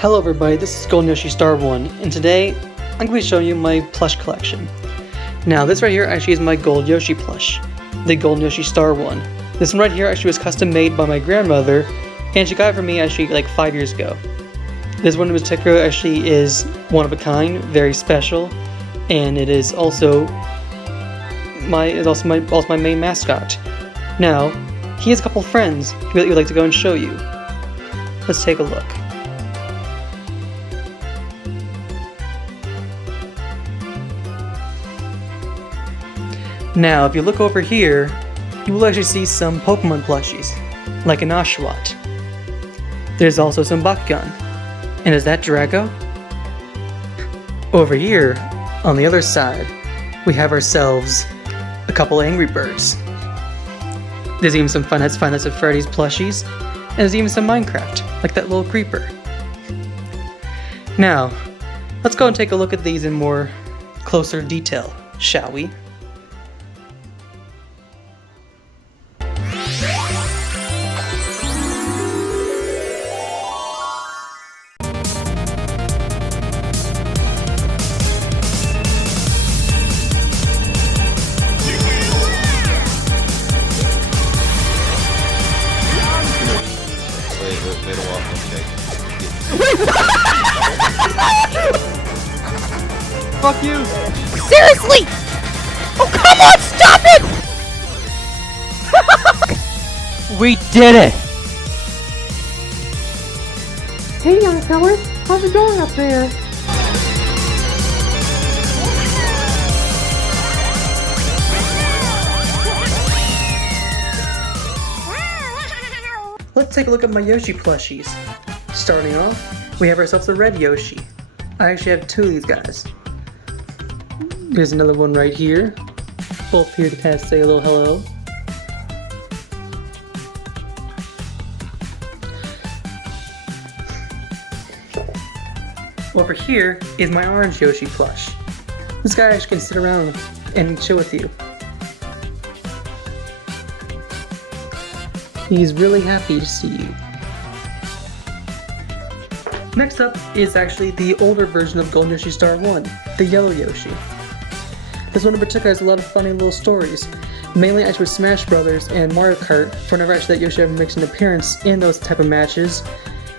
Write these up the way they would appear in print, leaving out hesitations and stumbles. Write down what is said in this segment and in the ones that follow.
Hello everybody, this is GOLDENYOSHISTAR1, and today I'm going to be showing you my plush collection. Now this right here actually is my Gold Yoshi plush, the GOLDENYOSHISTAR1. This one right here actually was custom made by my grandmother, and she got it for me actually like 5 years ago. This one in particular actually is one of a kind, very special, and it is also my main mascot. Now, he has a couple friends he would like to go and show you. Let's take a look. Now, if you look over here, you will actually see some Pokemon plushies, like an Oshawott. There's also some Bakugan. And is that Drago? Over here, on the other side, we have ourselves a couple Angry Birds. There's even some Fun Nights at Freddy's plushies, and there's even some Minecraft, like that little creeper. Now, let's go and take a look at these in more closer detail, shall we? Fuck you! Seriously! Oh, come on, stop it! We did it! Hey young fellas, how's it going up there? Let's take a look at my Yoshi plushies. Starting off, we have ourselves the red Yoshi. I actually have two of these guys. There's another one right here. Both here to kind of say a little hello. Over here is my orange Yoshi plush. This guy actually can sit around and chill with you. He's really happy to see you. Next up is actually the older version of GOLDENYOSHISTAR1, the yellow Yoshi. This one in particular has a lot of funny little stories, mainly actually with Smash Brothers and Mario Kart. Whenever actually that Yoshi ever makes an appearance in those type of matches,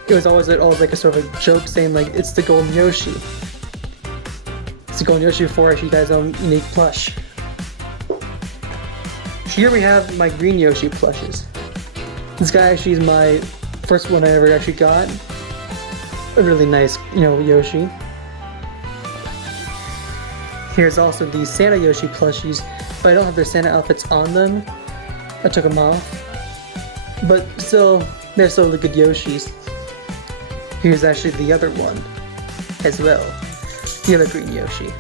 it was always like a sort of a joke saying like, it's the Golden Yoshi. It's the Golden Yoshi before actually got his own unique plush. Here we have my green Yoshi plushes. This guy actually is my first one I ever actually got. A really nice, Yoshi. Here's also the Santa Yoshi plushies, but I don't have their Santa outfits on them. I took them off. But still, they're still really good Yoshis. Here's actually the other one as well. The other green Yoshi.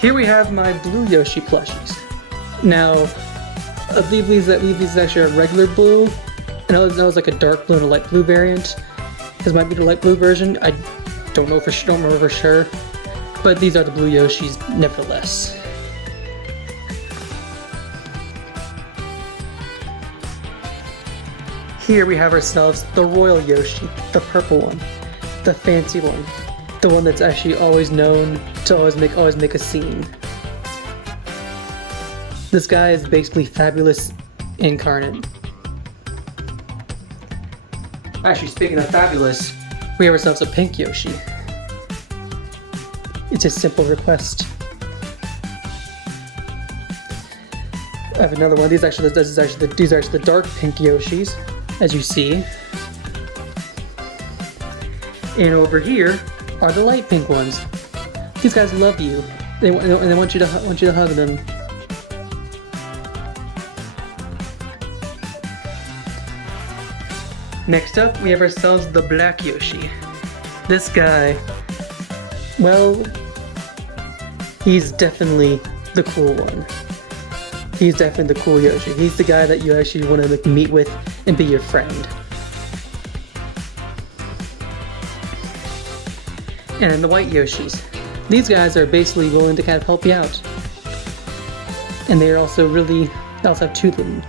Here we have my blue Yoshi plushies. Now, I believe these actually are regular blue. I know that was like a dark blue and a light blue variant. This might be the light blue version. I don't remember for sure. But these are the blue Yoshis nevertheless. Here we have ourselves the royal Yoshi, the purple one, the fancy one, the one that's actually always known to always make a scene. This guy is basically fabulous incarnate. Actually, speaking of fabulous, we have ourselves a pink Yoshi. It's a simple request. I have another one. These are actually the dark pink Yoshis, as you see. And over here are the light pink ones. These guys love you. They want you to hug them. Next up, we have ourselves the black Yoshi. This guy, well, he's definitely the cool one. He's definitely the cool Yoshi. He's the guy that you actually want to meet with and be your friend. And the white Yoshis. These guys are basically willing to kind of help you out. And they are also really, they also have two of them.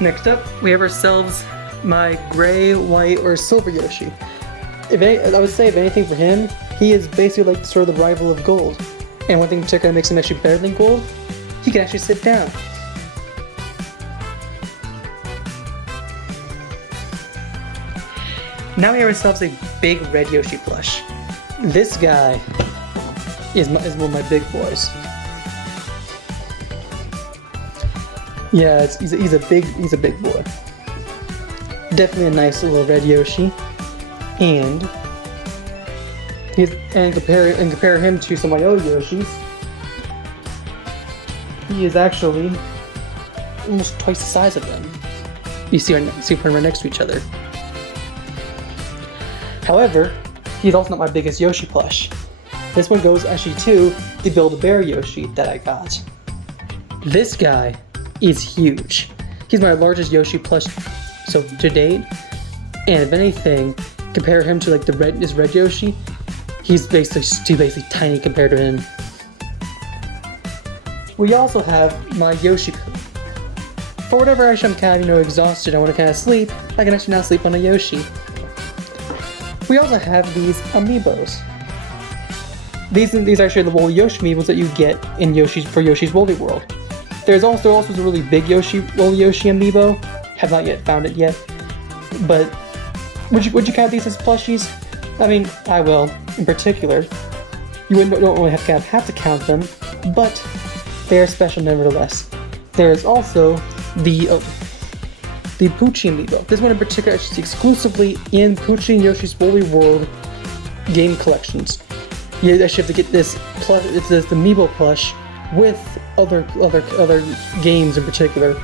Next up, we have ourselves my gray, white, or silver Yoshi. I would say if anything for him, he is basically like sort of the rival of Gold. And one thing in particular that makes him actually better than Gold, he can actually sit down. Now we have ourselves a big red Yoshi plush. This guy is one of my big boys. Yeah, he's a big boy. Definitely a nice little red Yoshi, and compare him to some of my other Yoshis. He is actually almost twice the size of them. You see them right next to each other. However, he's also not my biggest Yoshi plush. This one goes actually to the Build-A-Bear Yoshi that I got. This guy is huge. He's my largest Yoshi plush so to date, and if anything, compare him to like this red Yoshi, he's basically tiny compared to him. We also have my Yoshi. For whatever actually I'm kind of exhausted, I want to kind of sleep, I can actually now sleep on a Yoshi. We also have these amiibos. These are actually the little Yoshi amiibos that you get in Yoshi's Woolly World. There's also a really big little Yoshi amiibo. Have not yet found it yet. But would you count these as plushies? I mean, I will. In particular, you don't really have to count them, but they are special nevertheless. There is also the Poochie amiibo. This one in particular is exclusively in Poochie and Yoshi's Woolly World game collections. You actually have to get this plush. It's the amiibo plush with other games in particular.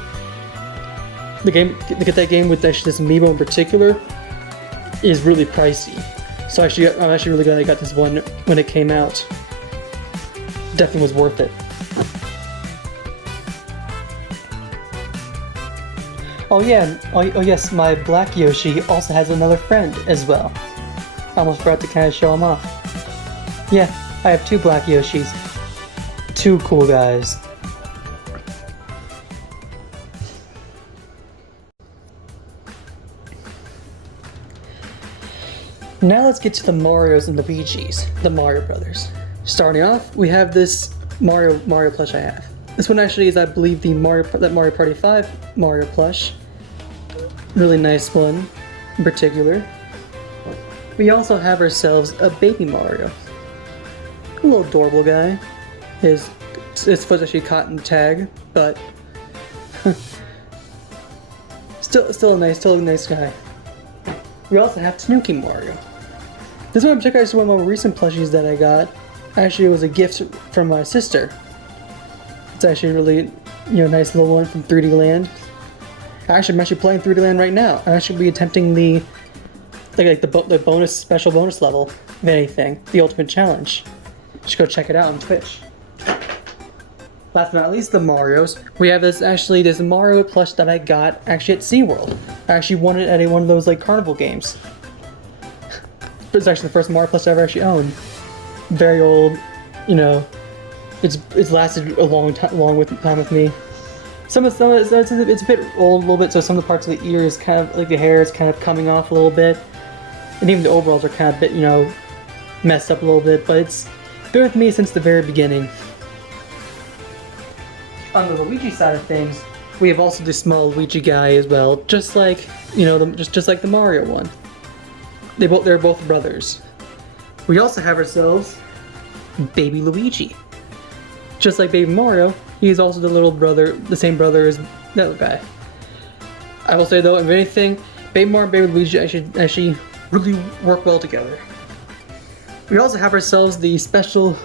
To get that game with actually this amiibo in particular is really pricey. So I'm actually really glad I got this one when it came out. Definitely was worth it. Oh yeah, oh yes, my black Yoshi also has another friend as well. I almost forgot to kind of show him off. Yeah, I have two black Yoshis. Two cool guys. Now let's get to the Marios and the Luigis, the Mario Brothers. Starting off, we have this Mario plush I have. This one actually is, I believe, that Mario Party 5 Mario plush. Really nice one, in particular. We also have ourselves a baby Mario. A little adorable guy. His foot's actually caught in tag, but still a nice guy. We also have Tanuki Mario. This one in particular is one of my more recent plushies that I got. Actually, it was a gift from my sister. It's actually really, nice little one from 3D Land. I'm actually playing 3D Land right now. I'm actually be attempting the special bonus level, if anything, the Ultimate Challenge. Just go check it out on Twitch. Last but not least, the Marios. We have this Mario plush that I got actually at SeaWorld. I actually won it at one of those carnival games. It's actually the first Mario plush I ever actually owned. Very old, it's lasted a long time with me. It's a bit old a little bit, so some of the parts of the ear is kind of the hair is kind of coming off a little bit, and even the overalls are kind of a bit messed up a little bit. But it's been with me since the very beginning. On the Luigi side of things, we have also the small Luigi guy as well, just like just like the Mario one. They're both brothers. We also have ourselves Baby Luigi. Just like Baby Mario, he's also the little brother, the same brother as that other guy. I will say though, if anything, Baby Mario and Baby Luigi actually really work well together. We also have ourselves the special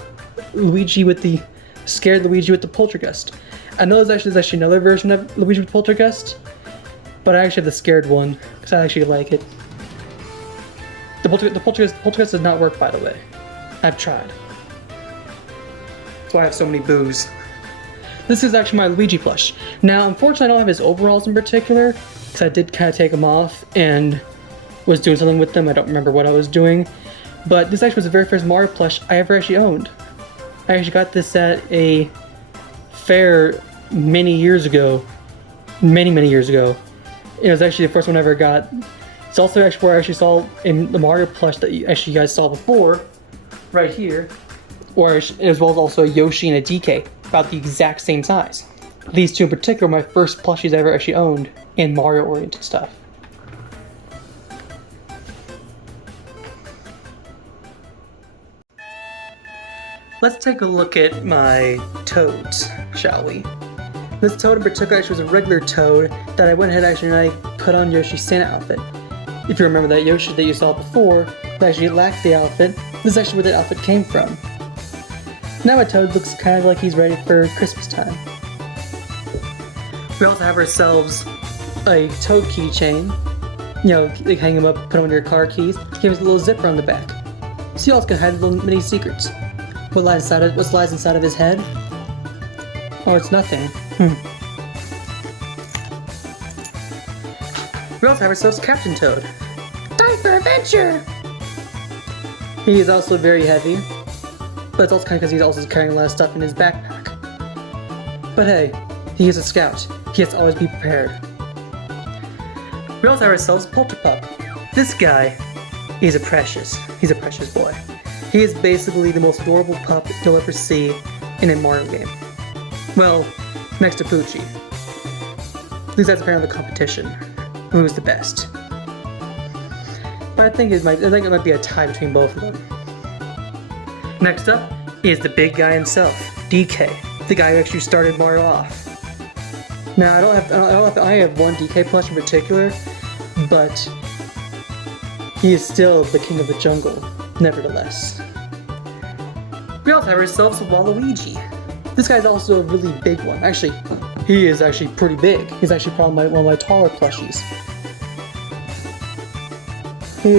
Luigi with the scared Luigi with the poltergust. I know there's actually another version of Luigi with poltergust, but I actually have the scared one because I actually like it. The poltergust does not work, by the way. I've tried. That's why I have so many boos. This is actually my Luigi plush. Now, unfortunately, I don't have his overalls in particular, because I did kind of take them off and was doing something with them. I don't remember what I was doing. But this actually was the very first Mario plush I ever actually owned. I actually got this at a fair many years ago. Many years ago. It was actually the first one I ever got. It's also actually where I actually saw in the Mario plush that you guys saw before, right here, as well as also a Yoshi and a DK, about the exact same size. These two in particular are my first plushies I ever actually owned in Mario-oriented stuff. Let's take a look at my toads, shall we? This toad in particular actually was a regular toad that I went ahead and I put on Yoshi's Santa outfit. If you remember that Yoshi that you saw before, that actually lacked the outfit, this is actually where that outfit came from. Now my toad looks kind of like he's ready for Christmas time. We also have ourselves a toad keychain. You know, like hang him up, put him on your car keys, give us a little zipper on the back. So you also can hide little mini secrets. What lies inside of his head? Oh, it's nothing. We also have ourselves Captain Toad. Time for adventure! He is also very heavy, but it's also kind of because he's also carrying a lot of stuff in his backpack. But hey, he is a scout. He has to always be prepared. We also have ourselves Polterpup. This guy, he's a precious boy. He is basically the most adorable pup you'll ever see in a Mario game. Well, next to Poochie. These guys are apparently the competition. Who's the best? But I think it might be a tie between both of them. Next up is the big guy himself, DK, the guy who actually started Mario off. Now I have one DK plush in particular, but he is still the king of the jungle, nevertheless. We also have ourselves Waluigi. This guy's also a really big one. Actually, he is actually pretty big. He's actually probably one of my taller plushies. He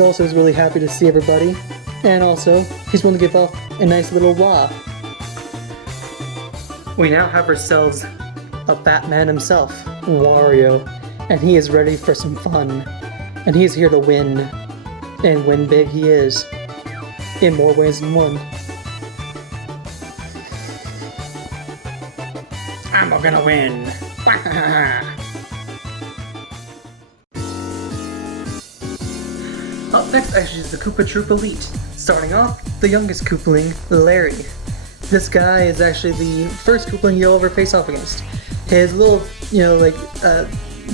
also is really happy to see everybody, and also he's willing to give off a nice little wah. We now have ourselves a fat man himself, Wario, and he is ready for some fun, and he is here to win, and win big he is, in more ways than one. I'm gonna win! Up next actually is the Koopa Troop Elite. Starting off, the youngest Koopaling, Larry. This guy is actually the first Koopaling you'll ever face off against. His little,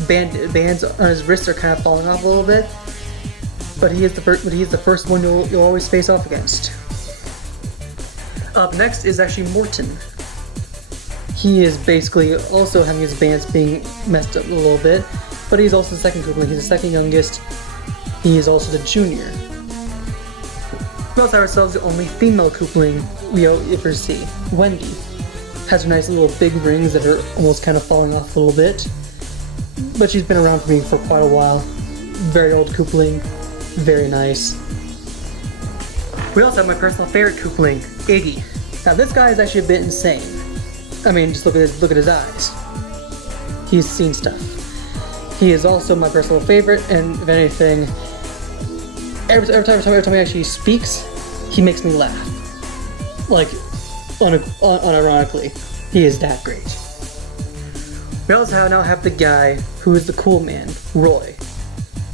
bands on his wrists are kind of falling off a little bit, but he is the first one you'll always face off against. Up next is actually Morton. He is basically also having his bands being messed up a little bit, but he's also the second Koopaling. He's the second youngest. He is also the junior. We also have ourselves the only female Koopaling we ever see, Wendy. Has her nice little big rings that are almost kind of falling off a little bit, but she's been around for me for quite a while. Very old Koopaling, very nice. We also have my personal favorite Koopaling, Iggy. Now this guy is actually a bit insane. I mean, just look at his eyes. He's seen stuff. He is also my personal favorite, and if anything, every time he actually speaks, he makes me laugh. Like, unironically, he is that great. We also now have the guy who is the cool man, Roy.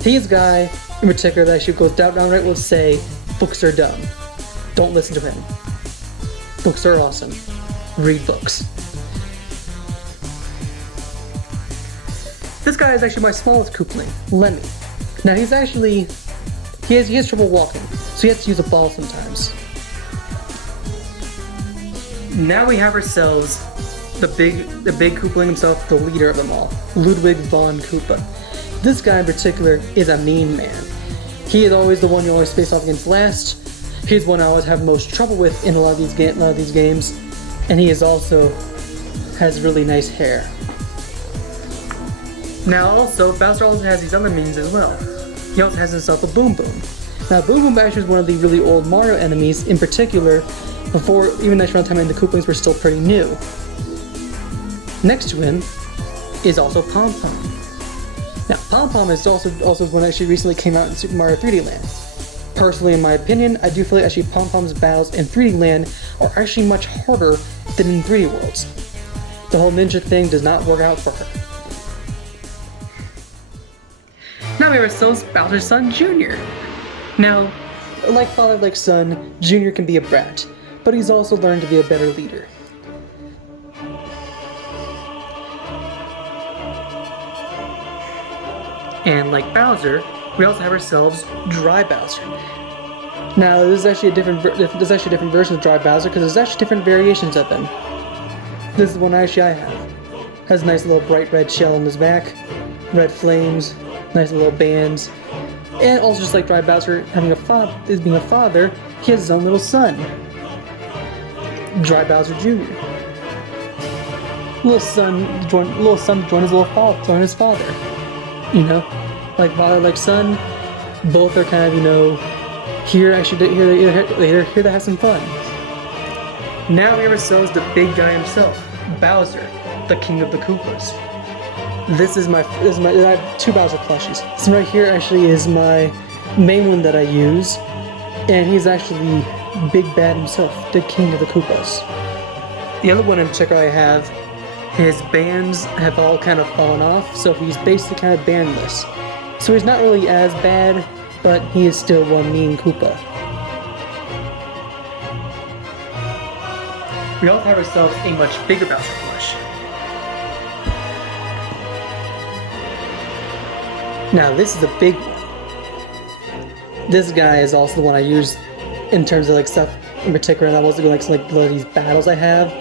He is a guy in particular that actually goes downright will say, books are dumb. Don't listen to him. Books are awesome. Read books. This guy is actually my smallest Koopaling, Lemmy. Now he has trouble walking, so he has to use a ball sometimes. Now we have ourselves the big Koopaling himself, the leader of them all, Ludwig von Koopa. This guy in particular is a mean man. He is always the one you always face off against last. He's one I always have most trouble with in a lot of these games, and he is also has really nice hair. Now also, Bowser also has these other minions as well. He also has himself a Boom Boom. Now Boom Boom actually is one of the really old Mario enemies, in particular, even around the time when the Koopalings were still pretty new. Next to him is also Pom Pom. Now Pom Pom is also one that actually recently came out in Super Mario 3D Land. Personally, in my opinion, I do feel like actually Pom Pom's battles in 3D Land are actually much harder than in 3D Worlds. The whole ninja thing does not work out for her. Now we have ourselves Bowser's son, Jr. Now, like father, like son, Jr. can be a brat, but he's also learned to be a better leader. And like Bowser, we also have ourselves Dry Bowser. Now, this is actually a different version of Dry Bowser because there's actually different variations of him. This is one I have. Has a nice little bright red shell on his back, red flames, nice little bands, and also just like Dry Bowser being a father, he has his own little son, Dry Bowser Jr. Little son to join his father. You know, like father, like son, both are kind of, here to have some fun. Now we have ourselves the big guy himself, Bowser, the king of the Koopas. I have two Bowser plushies. This one right here actually is my main one that I use, and he's actually Big Bad himself, the king of the Koopas. The other one in particular I have, his bands have all kind of fallen off, so he's basically kind of bandless. So he's not really as bad, but he is still one mean Koopa. We also have ourselves a much bigger Bowser plush. Now this is a big one. This guy is also the one I use in terms of like stuff in particular, and I was going like these battles I have.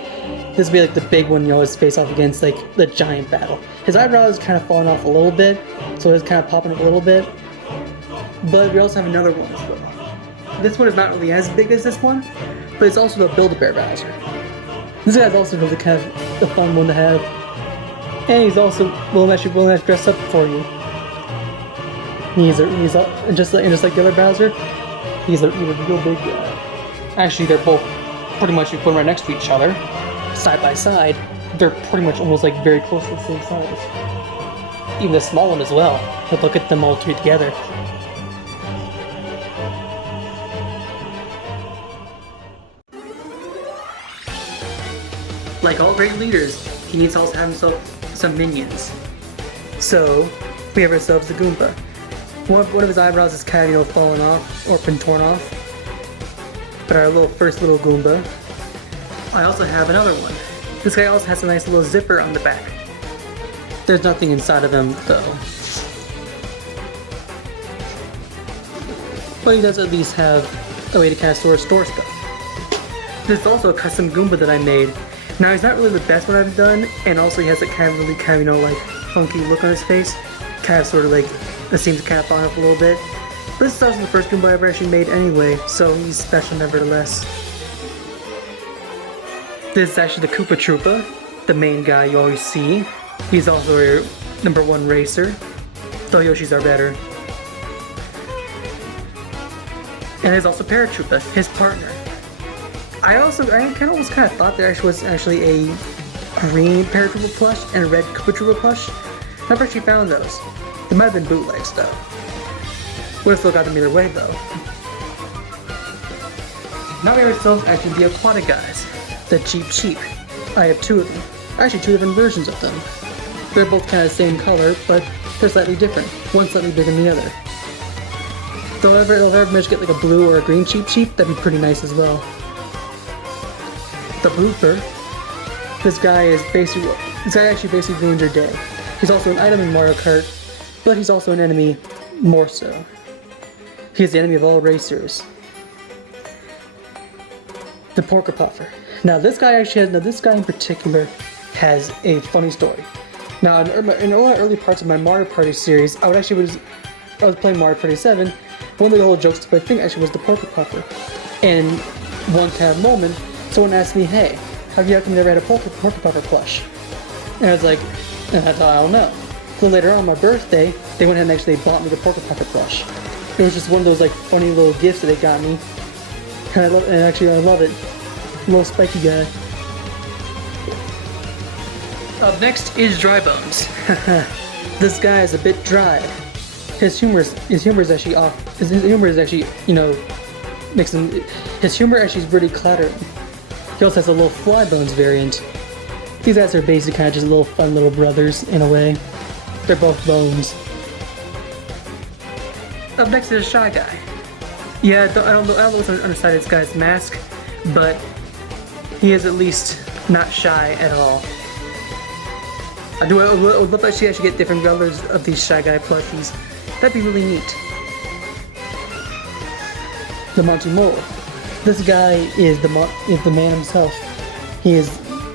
This would be like the big one you always face off against, like the giant battle. His eyebrows kind of falling off a little bit, so it's kind of popping up a little bit. But we also have another one as well. This one is not really as big as this one, but it's also the Build-A-Bear Bowser. This guy's also really kind of a fun one to have, and he's also willing to dress up for you. He's just like the other Bowser. He's a real big guy. Actually, they're both pretty much, you put them right next to each other, side by side. They're pretty much almost like very close to the same size. Even the small one as well. But look at them all three together. Like all great leaders, he needs to also have himself some minions. So, we have ourselves a Goomba. One of his eyebrows is kind of, fallen off, or been torn off. But our first little Goomba. I also have another one. This guy also has a nice little zipper on the back. There's nothing inside of him, though. But he does at least have a way to kind of store stuff. This is also a custom Goomba that I made. Now he's not really the best one I've done, and also he has that kind of like funky look on his face. Kind of sort of like, it seems to kind of fall off a little bit. But this is also the first Goomba I ever actually made anyway, so he's special nevertheless. This is actually the Koopa Troopa, the main guy you always see. He's also your #1 racer, though Yoshi's are better. And there's also Paratroopa, his partner. I kind of thought there was actually a green Paratroopa plush and a red Koopa Troopa plush. I've actually found those. They might have been bootlegs though. Would have still got them either way though. Now we have ourselves actually the aquatic guys, the Cheep. I have two of them. Actually, two different versions of them. They're both kind of the same color, but they're slightly different. One's slightly bigger than the other. Though if I ever manage to get like a blue or a green Cheep, that'd be pretty nice as well. The Blooper. This guy actually basically ruins your day. He's also an item in Mario Kart, but he's also an enemy more so. He's the enemy of all racers. The Porker Puffer. Now this guy in particular has a funny story. Now in all the early parts of my Mario Party series, I was playing Mario Party 7. One of the old jokes to play thing actually was the Porker Puffer. And one kind of moment, someone asked me, "Hey, have you never had a Porker Puffer plush?" And I was like, I thought, I don't know. So later on my birthday, they went ahead and actually bought me the Porker Puffer plush. It was just one of those like funny little gifts that they got me. And I love it. Little spiky guy. Up next is Dry Bones. This guy is a bit dry. His humor is actually off. His humor is actually, his humor actually is really clattering. He also has a little Fly Bones variant. These guys are basically kind of just little fun little brothers in a way. They're both bones. up next is a Shy Guy. Yeah, I don't know what's underside this guy's mask, but he is at least not shy at all. I would love to actually get different colors of these Shy Guy plushies. That'd be really neat. The Monty Mole. This guy is the man himself. He's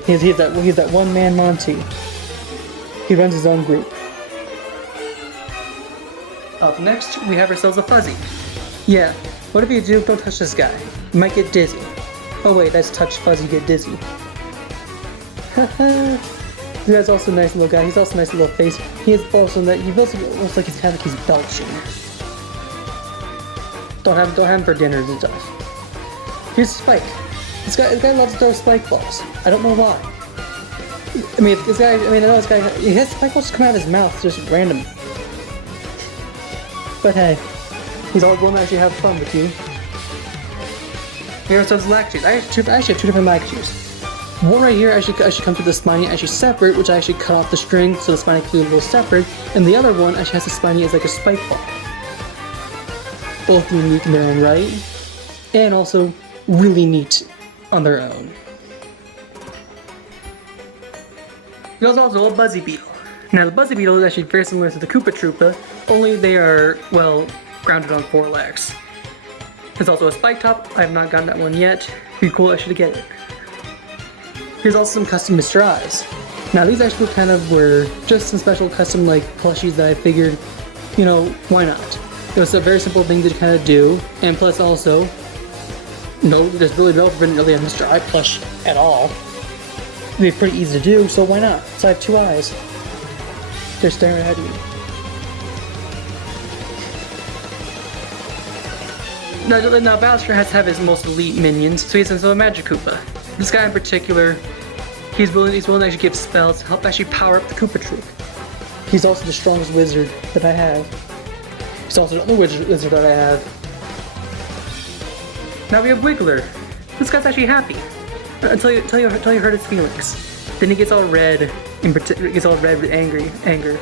that one man Monty. He runs his own group. Up next, we have ourselves a Fuzzy. Yeah, whatever you do, don't touch this guy. You might get dizzy. Oh wait, that's touch Fuzzy get dizzy. Haha. This guy's also a nice little guy. He's also a nice little face. He also looks like he's kind of like he's belching. Don't have him for dinners and stuff. Here's Spike. This guy loves to throw spike balls. I don't know why. I know this guy, he has spike balls come out of his mouth, just random. But hey, he's all going to actually have fun with you. Here are some lac juice. I actually have two different lac juice. One right here actually comes with the spiny actually separate, which I actually cut off the string so the spiny can be a little separate, and the other one actually has the spiny as like a spike ball. Both unique in their own right, and also really neat on their own. There's also a Buzzy Beetle. Now the Buzzy Beetle is actually very similar to the Koopa Troopa, only they are, well, grounded on 4 legs. There's also a Spike Top. I have not gotten that one yet. Be cool actually to get it. Here's also some custom Mr. Eyes. Now these actually were just some special custom like plushies that I figured, you know, why not? It was a very simple thing to kind of do, and plus also, there's really no really a Mr. Eye plush at all. It'd be pretty easy to do, so why not? So I have 2 eyes. They're staring at me. Now Bowser has to have his most elite minions, so he's a Magic Koopa. This guy in particular, he's willing to actually give spells to help actually power up the Koopa Troop. He's also the strongest wizard that I have. He's also the only wizard that I have. Now we have Wiggler. This guy's actually happy until you hurt his feelings. Then he gets all red, with anger.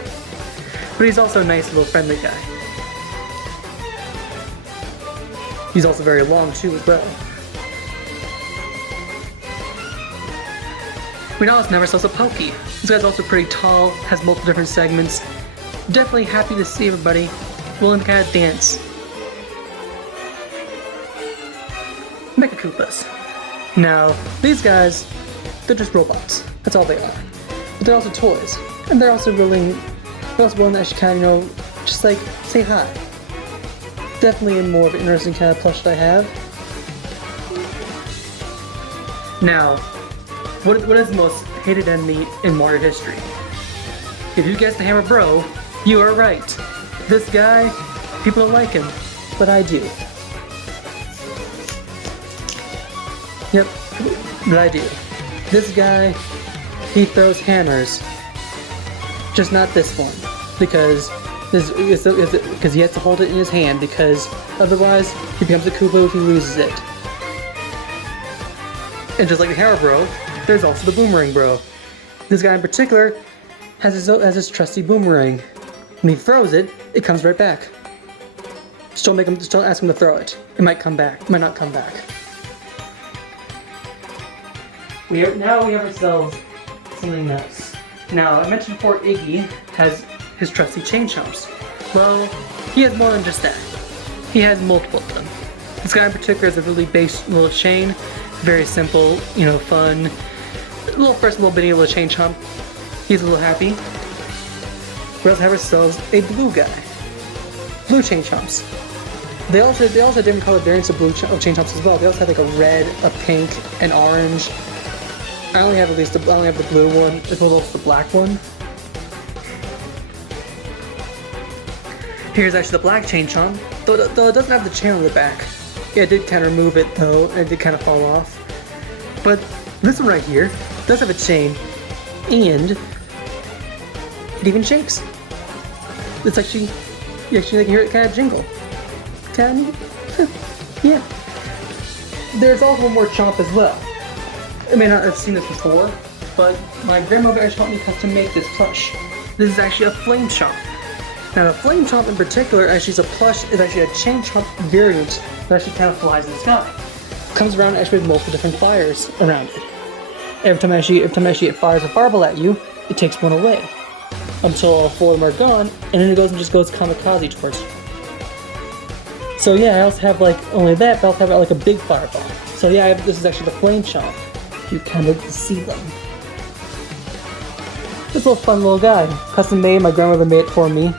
But he's also a nice little friendly guy. He's also very long too as well. We now never sells a Pokey. This guy's also pretty tall, has multiple different segments. Definitely happy to see everybody willing to kind of dance. Mecha Koopas. Now, these guys, they're just robots. That's all they are. But they're also toys. And they're also willing to actually kind of, just like, say hi. Definitely in more of an interesting kind of plush that I have. Now, what is the most hated enemy in Mario history? If you guessed the Hammer Bro, you are right. This guy, people don't like him, but I do. Yep, but I do. This guy, he throws hammers. Just not this one, because he has to hold it in his hand, because otherwise he becomes a Koopa if he loses it. And just like the Hammer Bro, there's also the Boomerang Bro. This guy in particular has his trusty boomerang. When he throws it, it comes right back. Just don't ask him to throw it. It might come back. It might not come back. Now we have ourselves something else. Now, I mentioned before Iggy has his trusty chain chomps. Well, he has more than just that. He has multiple of them. This guy in particular is a really base little chain. Very simple, you know, fun. Little bitty little chain chomp. He's a little happy. We also have ourselves a blue guy. Blue chain chomps. They also have different colored variants of chain chomps as well. They also have like a red, a pink, an orange. I only have the blue one, as well as the black one. Here's actually the black chain chomp, though it doesn't have the chain on the back. Yeah, I did kind of remove it though, and it did kind of fall off. But this one right here does have a chain, and it even shakes. It's actually, you actually can hear it kind of jingle. Kind of, yeah. There's also one more chomp as well. I may not have seen this before, but my grandmother actually helped me custom make this plush. This is actually a flame chomp. Now the Flame Chomp in particular, actually is a plush, is actually a Chain Chomp variant that actually kind of flies in the sky. Comes around actually with multiple different fires around it. Every time actually it fires a fireball at you, it takes one away. Until all four of them are gone, and then it goes and just goes kamikaze towards you. So yeah, I also have like, only that, but I also have like a big fireball. So yeah, this is actually the Flame Chomp. You kind of see them. This little fun little guy. Custom made, my grandmother made it for me.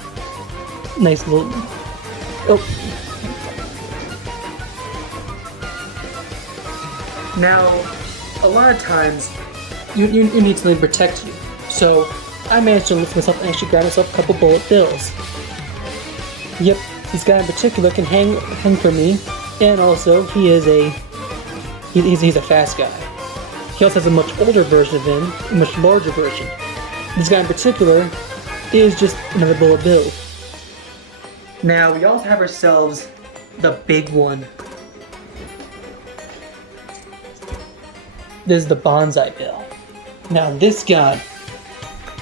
Nice little... Oh. Now, a lot of times, you need something to protect you. So, I managed to lift myself and actually grab myself a couple bullet bills. Yep, this guy in particular can hang for me, and also he's a fast guy. He also has a much older version of him, a much larger version. This guy in particular is just another bullet bill. Now we also have ourselves the big one. This is the Bonsai Bill. Now this guy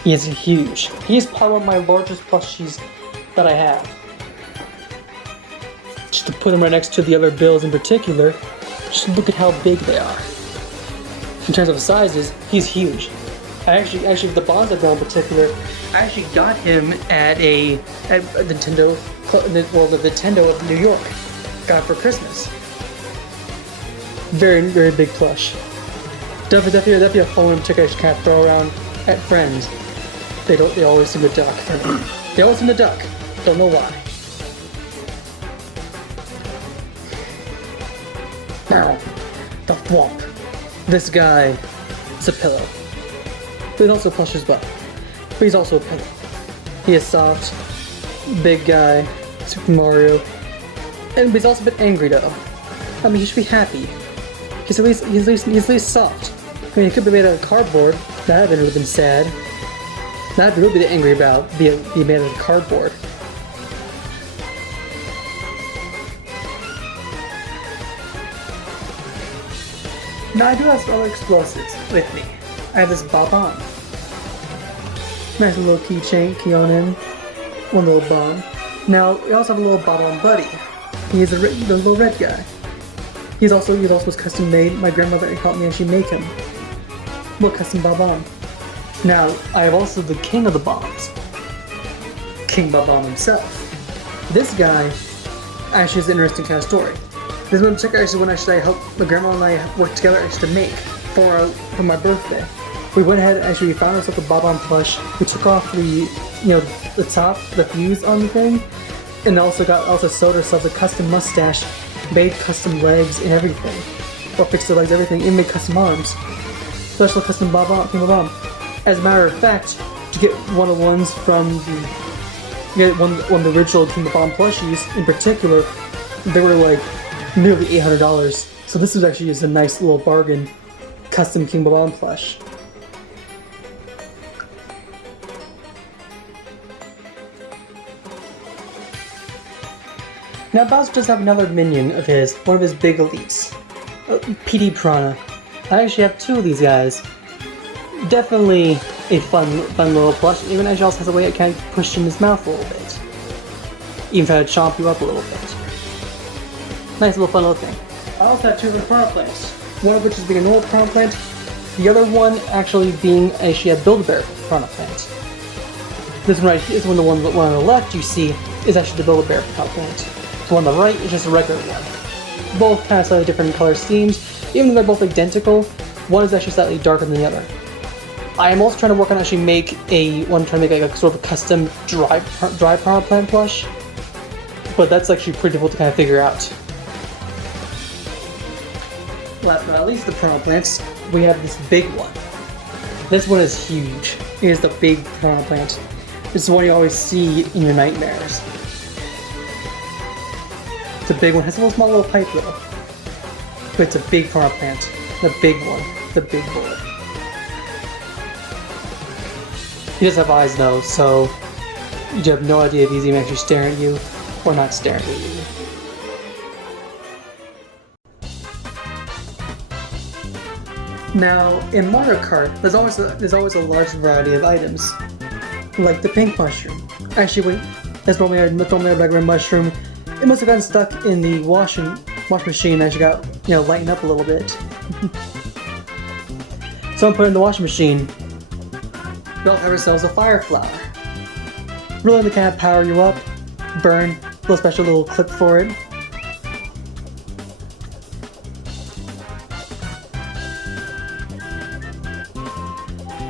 is huge. He is probably one of my largest plushies that I have. Just to put him right next to the other bills in particular, just look at how big they are. In terms of sizes, he's huge. Actually, the Bonsai Bill in particular, I actually got him at Nintendo, the Nintendo of New York. Got it for Christmas. Very, very big plush. Definitely a fun one to kind of throw around at friends. They always seem to duck for me. They always seem to duck. Don't know why. Now, the Thwomp. This guy is a pillow. But he's also plush as well. But he's also a pillow. He is soft, big guy, Super Mario. But he's also a bit angry though. I mean, he should be happy. He's at least soft. I mean, he could be made out of cardboard. That would have been sad. That'd really be angry about being made out of cardboard. Now I do have some other explosives with me. I have this Bob-omb. Nice little keychain, key on him. One little bomb. Now we also have a little Bob-omb buddy. He's the little red guy. He also was custom made. My grandmother helped me actually make him. Little custom Bob-omb. Now I have also the king of the bombs. King Bob-omb himself. This guy actually is an interesting kind of story. This one actually when I helped my grandma and I worked together actually to make for my birthday. We went ahead and actually found ourselves a Bob-omb plush. We took off the top, the fuse on the thing, and also sewed ourselves a custom mustache, made custom legs and everything. Or fixed the legs, everything, and made custom arms. Special custom Bob-omb, King Bob-omb. As a matter of fact, to get one of the ones from one of the original King Bob-omb plushies in particular, they were like nearly $800. So this was actually just a nice little bargain, custom King Bob-omb plush. Now Bowser does have another minion of his, one of his big elites, PD Piranha. I actually have two of these guys. Definitely a fun little plush. Even actually also has a way it kind of pushed in his mouth a little bit. Even try to chomp you up a little bit. Nice little fun little thing. I also have two of the Piranha Plants. One of which is being a normal Piranha Plant. The other one actually being actually a Build-A-Bear Piranha Plant. This one right here is the one on the left you see is actually the Build-A-Bear Piranha Plant. The one on the right is just a regular one. Both kind of slightly different color schemes. Even though they're both identical, one is actually slightly darker than the other. I am also trying to work on actually make a sort of a custom dry Piranha Plant plush. But that's actually pretty difficult to kind of figure out. Last but not least, the Piranha Plants, we have this big one. This one is huge. It is the big Piranha Plant. This is the one you always see in your nightmares. It's a big one. It has a little small little pipe though. But it's a big Piranha Plant. The big one. The big boy. He does have eyes though, so you have no idea if he's even actually staring at you or not staring at you. Now, in Mario Kart, there's always a large variety of items, like the pink mushroom. Actually, wait, That's normally a regular mushroom. It must have gotten stuck in the wash machine as you got, lightened up a little bit. So I'm putting it in the washing machine. We also have ourselves a fire flower. Really to kind of power you up, burn, little special little clip for it.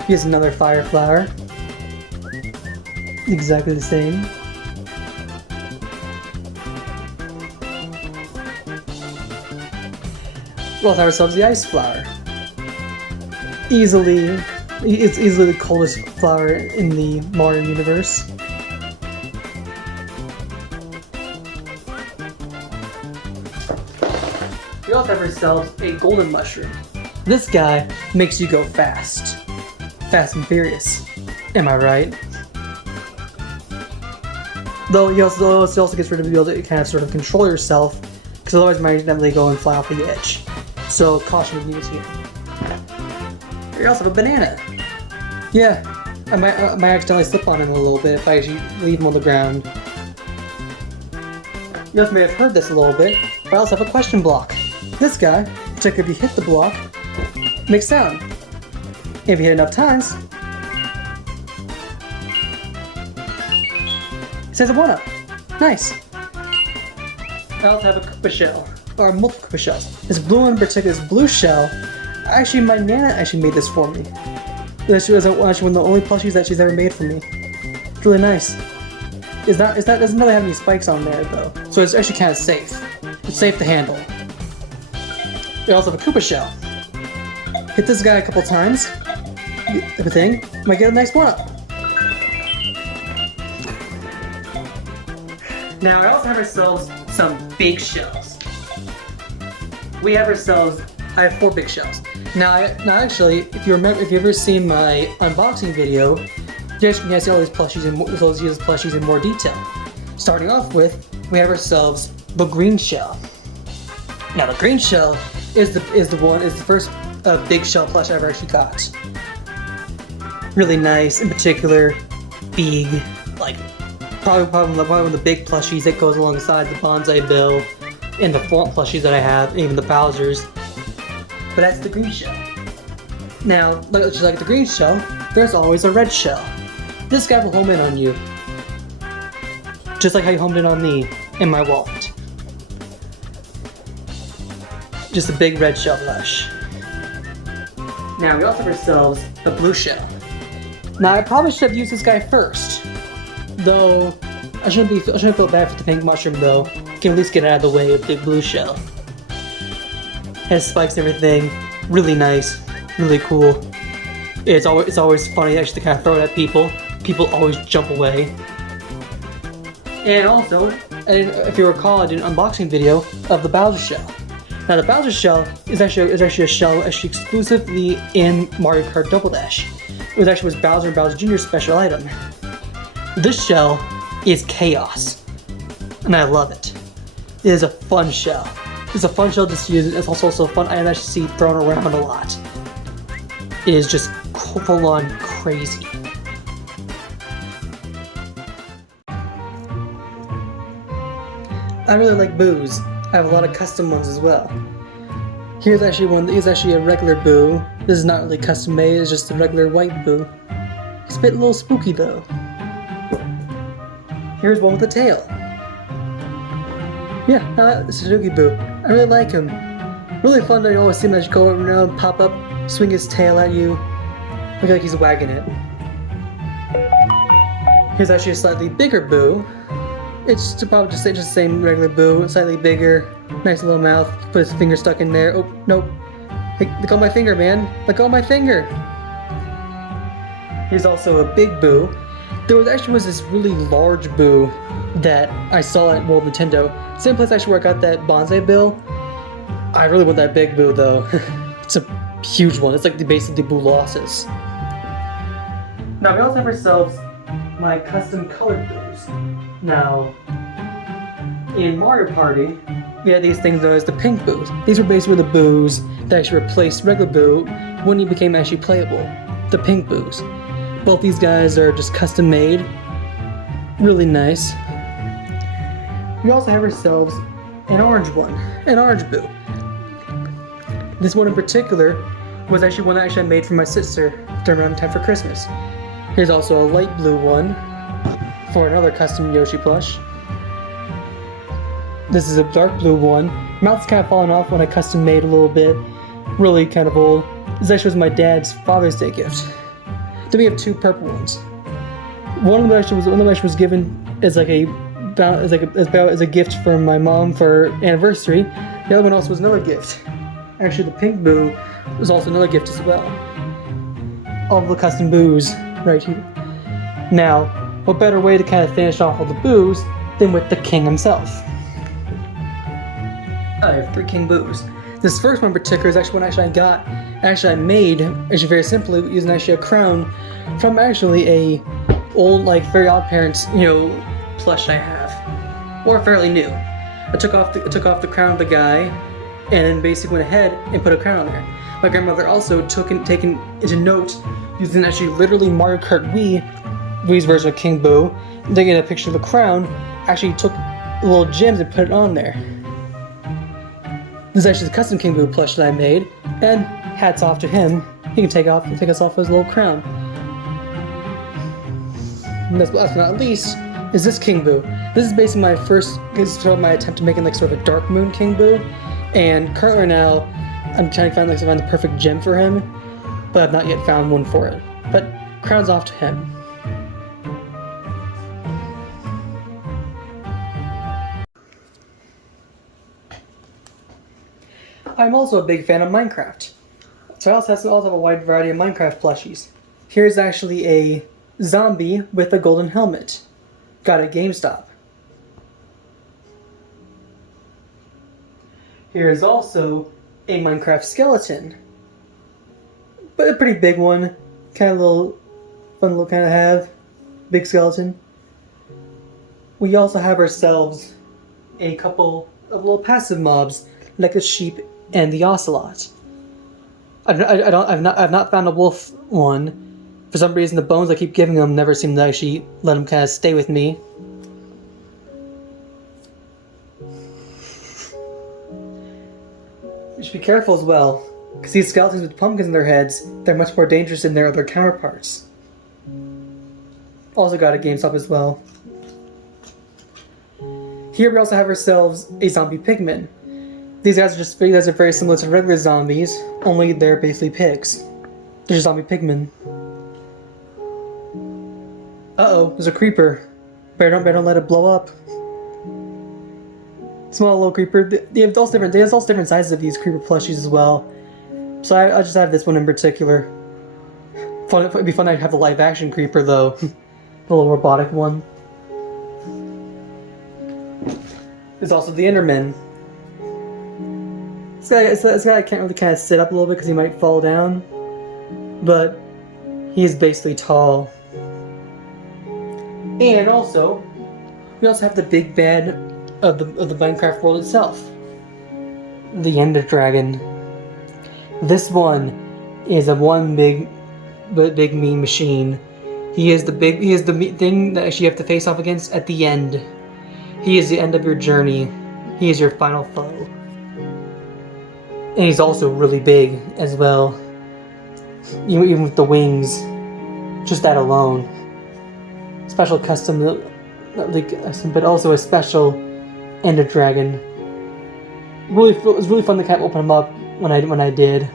Here's another fire flower. Exactly the same. We also have ourselves the ice flower. It's easily the coldest flower in the modern universe. We also have ourselves a golden mushroom. This guy makes you go fast. Fast and furious. Am I right? Though he also gets rid of you able to kind of sort of control yourself, because otherwise you might inevitably go and fly off the edge. So caution is used here. You also have a banana. Yeah, I might accidentally slip on him a little bit if I leave him on the ground. You also may have heard this a little bit, but I also have a question block. This guy, check if you hit the block, makes sound. If you hit enough times, it says a 1-up. Nice. I also have a Koopa shell, or multiple Koopa shells. This blue one in particular, this blue shell, actually my Nana actually made this for me. This was actually one of the only plushies that she's ever made for me. It's really nice. It doesn't really have any spikes on there though, so it's actually kind of safe. It's safe to handle. We also have a Koopa shell. Hit this guy a couple times, everything, might get a nice 1-up. Now I also have ourselves some big shells. I have 4 big shells. Now actually, if you ever seen my unboxing video, you can see all these plushies in more detail. Starting off with, we have ourselves the green shell. Now the green shell is the first big shell plush I ever actually got. Really nice, in particular, big, like probably one of the big plushies that goes alongside the Bonsai Bill and the font plushies that I have, and even the Bowser's. But that's the green shell. Now, just like the green shell, there's always a red shell. This guy will home in on you. Just like how you homed in on me in my wallet. Just a big red shell plush. Now we also have ourselves a blue shell. Now I probably should have used this guy first. Though, I shouldn't feel bad for the pink mushroom though. Can at least get out of the way of the blue shell. Has spikes and everything. Really nice. Really cool. It's always funny actually to kind of throw it at people. People always jump away. And also, if you recall, I did an unboxing video of the Bowser shell. Now the Bowser shell is actually a shell exclusively in Mario Kart Double Dash. It was Bowser and Bowser Jr.'s special item. This shell is chaos, and I love it. It is a fun shell. It's a fun shell to use. It's also a fun item that you see thrown around a lot. It is just full on crazy. I really like boos. I have a lot of custom ones as well. Here's actually one. Here's actually a regular boo. This is not really custom made. It's just a regular white boo. It's a bit a little spooky though. Here's one with a tail. Yeah, that's a Suzuki boo. I really like him. Really fun to always see him as you go around, pop up, swing his tail at you. Look like he's wagging it. Here's actually a slightly bigger boo. It's probably just the same regular boo, slightly bigger, nice little mouth. Put his finger stuck in there. Oh, nope. Hey, let go of my finger, man. Let go of my finger. Here's also a big boo. There was this really large boo that I saw at World Nintendo. Same place actually where I got that Bonsai Bill. I really want that big boo though. It's a huge one. It's like basically the boo losses. Now we also have ourselves my custom colored boos. Now, in Mario Party, we had these things known as the pink boos. These were basically the boos that actually replaced regular boo when you became actually playable. The pink boos. Both these guys are just custom made. Really nice. we also have ourselves an orange one, an orange boo. This one in particular was actually one that I made for my sister during around time for Christmas. Here's also a light blue one for another custom Yoshi plush. This is a dark blue one. Mouth's kind of fallen off when I custom made a little bit. Really kind of old. This actually was my dad's Father's Day gift. Then we have two purple ones. One of them actually was given as like as a gift from my mom for anniversary. The other one also was another gift. Actually, the pink boo was also another gift as well. All the custom boos right here. Now, what better way to kind of finish off all the boos than with the king himself? I have 3 king boos. This first one in particular is actually one I made very simply using actually a crown from actually a old Very Odd Parents plush I have, or fairly new. I took off the crown of the guy, and then basically went ahead and put a crown on there. My grandmother also taken into note using actually literally Mario Kart Wii's version of King Boo, taking a picture of the crown, actually took little gems and put it on there. This is actually the custom King Boo plush that I made, and hats off to him. He can take us off his little crown. And last but not least is this King Boo. This is basically my attempt to making sort of a Dark Moon King Boo, and currently now I'm trying to find the perfect gem for him, but I've not yet found one for it. But crown's off to him. I'm also a big fan of Minecraft, so I also have a wide variety of Minecraft plushies. Here's actually a zombie with a golden helmet. Got it at GameStop. Here's also a Minecraft skeleton, but a pretty big one. Kind of fun little kind of have. Big skeleton. We also have ourselves a couple of little passive mobs, like the sheep and the ocelot. I've not found a wolf one. For some reason, the bones I keep giving them never seem to actually let them kind of stay with me. You should be careful as well, because these skeletons with pumpkins in their heads, they're much more dangerous than their other counterparts. Also got a GameStop as well. Here we also have ourselves a zombie pigman. These guys are very similar to regular zombies, only they're basically pigs. They're just zombie pigmen. Uh-oh, there's a creeper. Better don't let it blow up. Small little creeper. They have also different sizes of these creeper plushies as well. So I just have this one in particular. It'd be fun to have a live action creeper though. The little robotic one. There's also the Enderman. This guy can't really kind of sit up a little bit because he might fall down, but he's basically tall. And also, we also have the big bad of the Minecraft world itself, the Ender Dragon. This one is one big mean machine. He is the thing that actually you have to face off against at the end. He is the end of your journey. He is your final foe. And he's also really big as well. Even with the wings. Just that alone. Special custom, not really custom, but also a special Ender Dragon. It was really fun to kind of open him up when I did.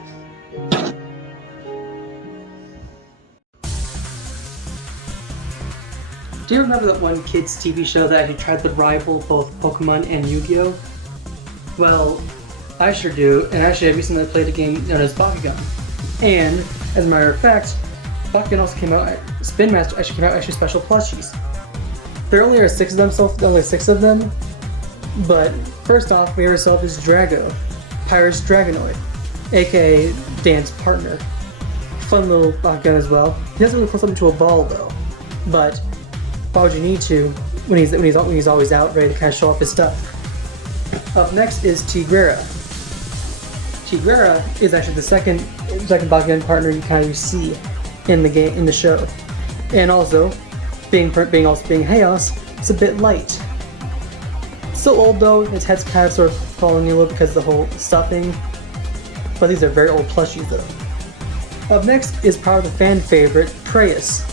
Do you remember that one kids TV show that actually tried to rival both Pokemon and Yu-Gi-Oh? Well, I sure do, and actually I recently played a game known as Bakugan. And, as a matter of fact, Bakugan also came out, Spin Master actually came out special plushies. There only are 6 of them, but first off, we have ourselves is Drago, Pyrus Dragonoid, aka Dan's partner. Fun little Bakugan as well. He doesn't really close up into a ball though, but why would you need to when he's always out ready to kind of show off his stuff? Up next is Tigrera. Tigrera is actually the second Bakugan partner you kind of see in the show, and also being Chaos, it's a bit light. Still old though, its head's kind of sort of falling a little because of the whole stuffing. But these are very old plushies though. Up next is probably the fan favorite, Preyas.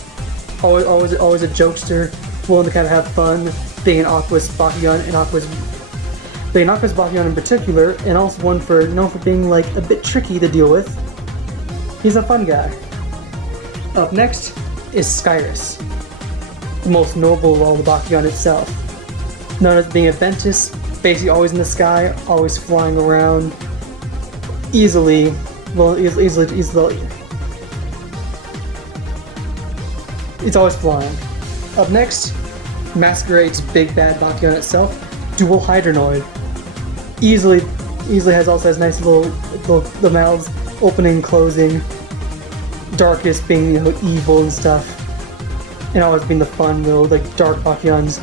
Always a jokester, willing to kind of have fun, being an Aqua's Bakugan in particular, and also one known for being like a bit tricky to deal with. He's a fun guy. Up next is Skyrus, the most noble of all the Bakugan itself. Known as being a Ventus, basically always in the sky, always flying around, easily. It's always flying. Up next, Masquerade's big bad Bakugan itself, Dual Hydronoid. Easily has nice little the mouths opening and closing. Darkest being evil and stuff, and always being the fun little like dark Bakugans.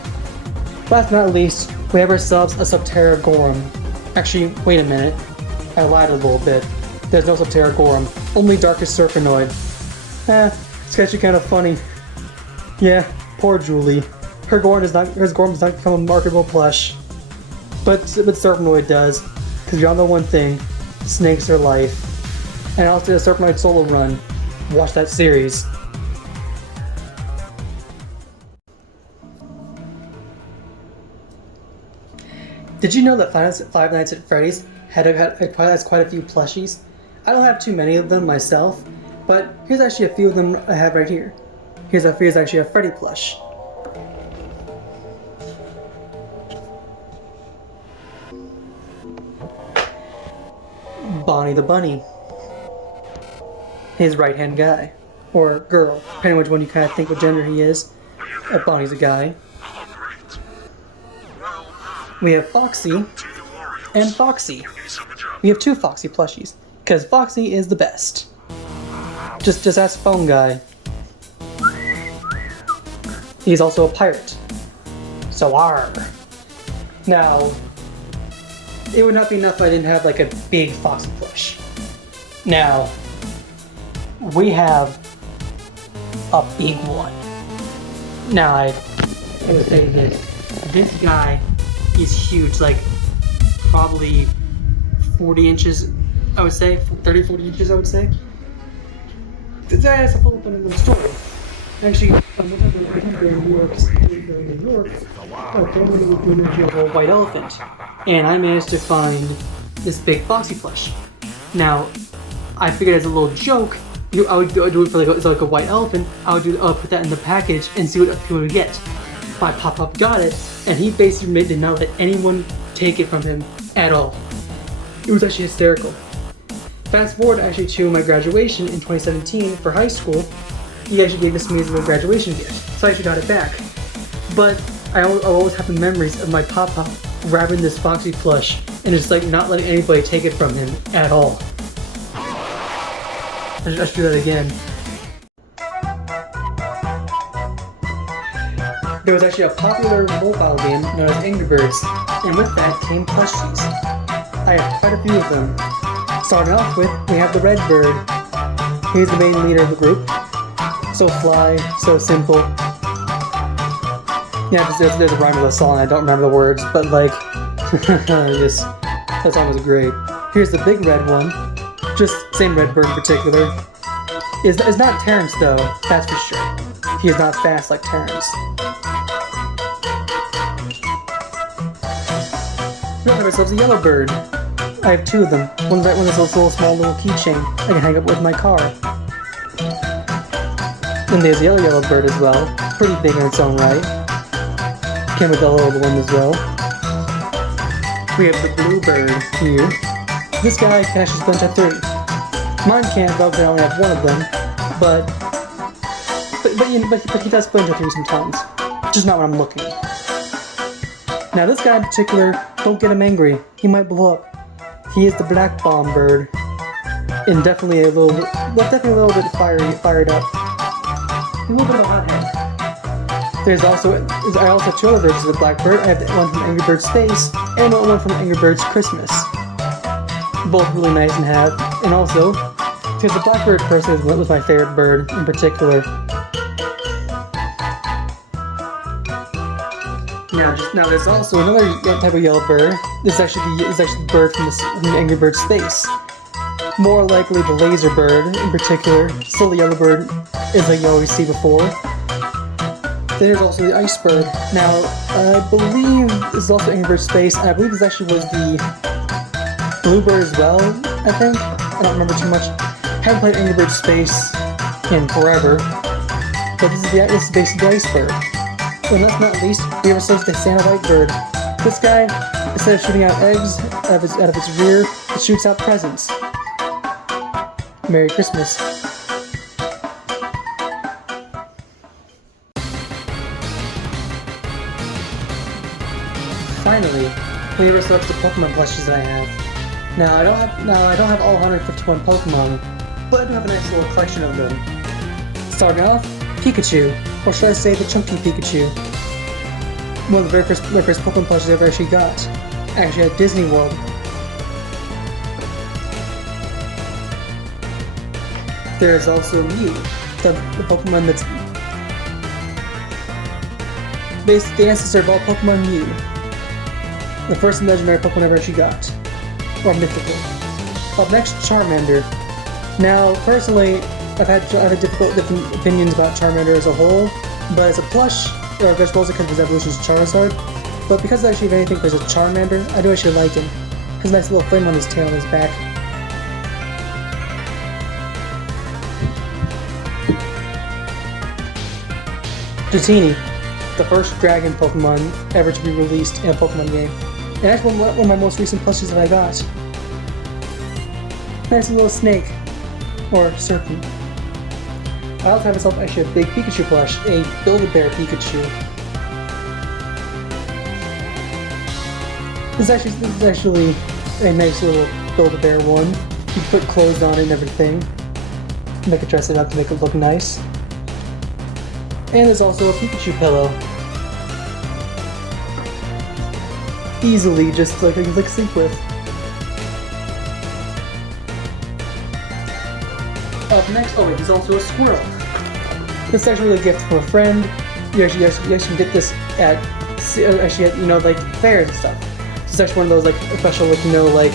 Last but not least, we have ourselves a Subterra Gorum. Actually, wait a minute, I lied a little bit. There's no Subterra Gorum, only Darkest Serpenoid. It's actually kind of funny. Yeah, poor Julie. Her Gorum does not become a marketable plush, but Serpenoid does, because we all know one thing: snakes are life. And I also did a Serpenoid solo run. Watch that series. Did you know that Five Nights at Freddy's has quite a few plushies? I don't have too many of them myself, but here's actually a few of them I have right here. Here's actually a Freddy plush. Bonnie the Bunny. His right-hand guy. Or girl, depending on which one you kind of think what gender he is. Bonnie's a guy. We have Foxy and Foxy. We have two Foxy plushies, because Foxy is the best. Just ask Phone Guy. He's also a pirate. So arr. Now, it would not be enough if I didn't have like a big Foxy plush. Now, we have a big one. Now, I would say that this guy is huge, like probably 40 inches, I would say, 30, 40 inches, I would say. That has a full of story. Actually, I'm in New York, they were doing a whole white elephant, and I managed to find this big Foxy plush. Now, I figured as a little joke, I would do it for like a white elephant. I would put that in the package and see what he would get. My pop-up got it, and he basically did not let anyone take it from him at all. It was actually hysterical. Fast forward actually to my graduation in 2017 for high school. He actually gave this to me as a graduation gift, so I actually got it back. But I always have the memories of my pop-up grabbing this Foxy plush and just like not letting anybody take it from him at all. I should do that again. There was actually a popular mobile game known as Angry Birds, and with that came plushies. I have quite a few of them. Starting off with, we have the Red Bird. He's the main leader of the group. So fly, so simple. Yeah, there's a rhyme to the song, I don't remember the words, but like, that song was great. Here's the big red one. Just same Red Bird in particular. Is not Terrence though, that's for sure. He is not fast like Terrence. We also have ourselves a yellow bird. I have two of them. One's right one is this little small keychain I can hang up with my car. And there's the other yellow bird as well. Pretty big in its own right. Came with the little one as well. We have the blue bird here. This guy can actually splint at 3. Mine can't though, because I only have one of them. But he does splint at 3 sometimes. Just not when I'm looking. Now this guy in particular, don't get him angry. He might blow up. He is the black bomb bird, and definitely a little bit fired up. A little bit of a hothead. I also have 2 other versions of the black bird. I have one from Angry Birds Space and one from Angry Birds Christmas. Both really nice and have, and also because the black bird personally was my favorite bird in particular. Now there's also another type of yellow bird. This is actually the bird from the Angry Bird space. More likely the laser bird in particular. Still the yellow bird is like you always see before. Then there's also the ice bird. Now I believe this is also Angry Bird space, and I believe this actually was the blue bird as well. I think I don't remember too much. Haven't played Angry Bird space in forever, but this is basically the ice bird. And last but not least, we have ourselves the Santa White bird. This guy, instead of shooting out eggs out of its rear, it shoots out presents. Merry Christmas. Finally, we have ourselves the Pokemon plushies that I have. Now I don't have all 151 Pokemon, but I do have a nice little collection of them. Starting off, Pikachu, or should I say the Chunky Pikachu. One of the very first Pokemon plushies I ever actually got. Actually at Disney World. There is also Mew, the Pokemon that's basically the ancestor of all Pokemon Mew. The first legendary Pokemon I ever actually got. Or mythical. Up next, Charmander. Now, personally, I've had different opinions about Charmander as a whole, but as a plush, or I guess mostly because of his evolution to Charizard, but because actually if anything there's a Charmander, I do actually like him. Has a nice little flame on his tail and his back. Dratini, the first dragon Pokemon ever to be released in a Pokemon game. And actually one of my most recent plushies that I got. Nice little snake. Or serpent. I also have myself actually a big Pikachu plush, a Build-A-Bear Pikachu. This is actually a nice little Build-A-Bear one. You can put clothes on it and everything. Make it dress it up to make it look nice. And there's also a Pikachu pillow. Easily, just like you can sleep with. Up next, oh wait, there's also a squirrel. This is actually a gift from a friend. You actually can get this at like fairs and stuff. This is actually one of those like special like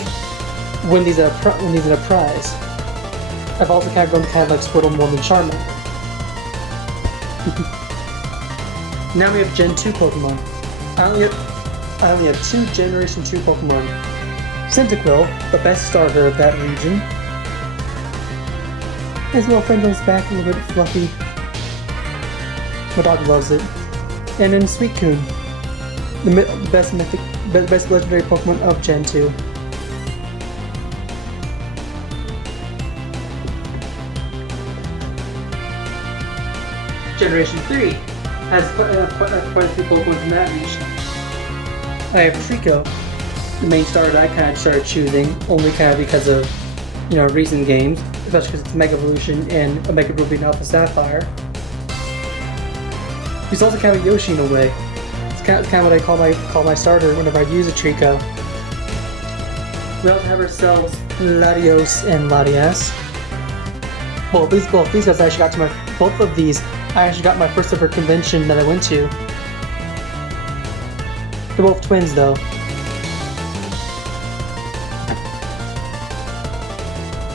win these at a prize. I've also kind of grown to kind of like Squirtle more than Charmander. Now we have Gen 2 Pokemon. I only have 2 Generation 2 Pokemon. Cyndaquil, the best starter of that region. His little friend on his back, a little bit fluffy. My dog loves it. And then Suicune, the best legendary Pokemon of Gen 2. Generation 3 has quite a few Pokemon from that region. I have Trico, the main starter that I kind of started choosing, only kind of because of, recent games, especially because it's Mega Evolution and Omega Ruby and Alpha Sapphire. He's also kind of Yoshi in a way. It's kind of what I call my starter whenever I use a Trico. We also have ourselves Latios and Latias. These guys I actually got both of these. I actually got my first ever convention that I went to. They're both twins though.